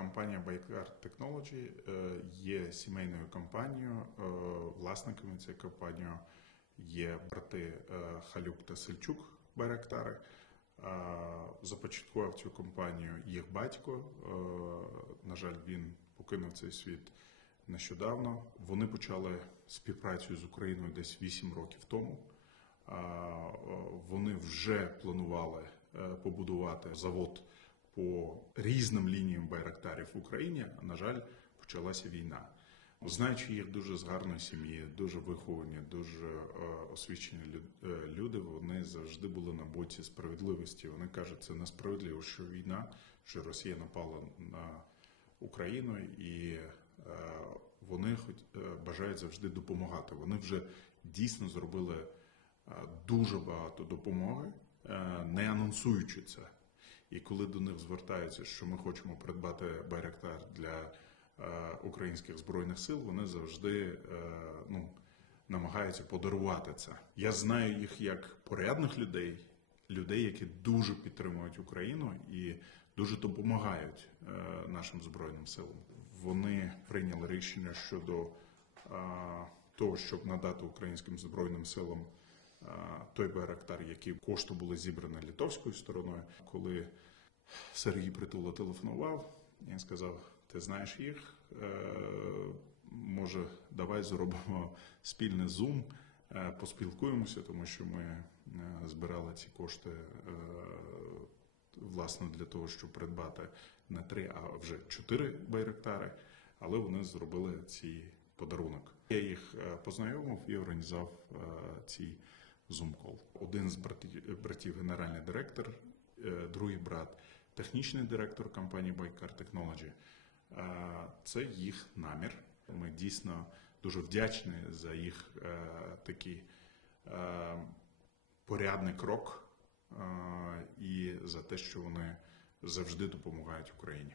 Компанія Байкар Technology є сімейною компанією. Власниками цієї компанії є брати Халюк та Сельчук Байрактари. Започаткував цю компанію їх батько. На жаль, він покинув цей світ нещодавно. Вони почали співпрацю з Україною десь 8 років тому. Вони вже планували побудувати завод по різним лініям байрактарів в Україні. На жаль, почалася війна. Знаючи їх дуже з гарної сім'ї, дуже виховані, дуже освічені люди, вони завжди були на боці справедливості. Вони кажуть, це несправедливо, що війна, що Росія напала на Україну, і вони бажають завжди допомагати. Вони вже дійсно зробили дуже багато допомоги, не анонсуючи це. І коли до них звертаються, що ми хочемо придбати байрактар для українських збройних сил, вони завжди намагаються подарувати це. Я знаю їх як порядних людей, які дуже підтримують Україну і дуже допомагають нашим збройним силам. Вони прийняли рішення щодо того, щоб надати українським збройним силам той байрактар, які кошти були зібрані литовською стороною. Коли Сергій Притула телефонував, він сказав: ти знаєш їх, може давай зробимо спільний зум, поспілкуємося, тому що ми збирали ці кошти власне для того, щоб придбати не 3, а вже 4 байрактари, але вони зробили цей подарунок. Я їх познайомив і організував цей зум-кол. Один з братів – генеральний директор, другий брат – технічний директор компанії Байкар Technology. Це їх намір. Ми дійсно дуже вдячні за їх такий порядний крок і за те, що вони завжди допомагають Україні.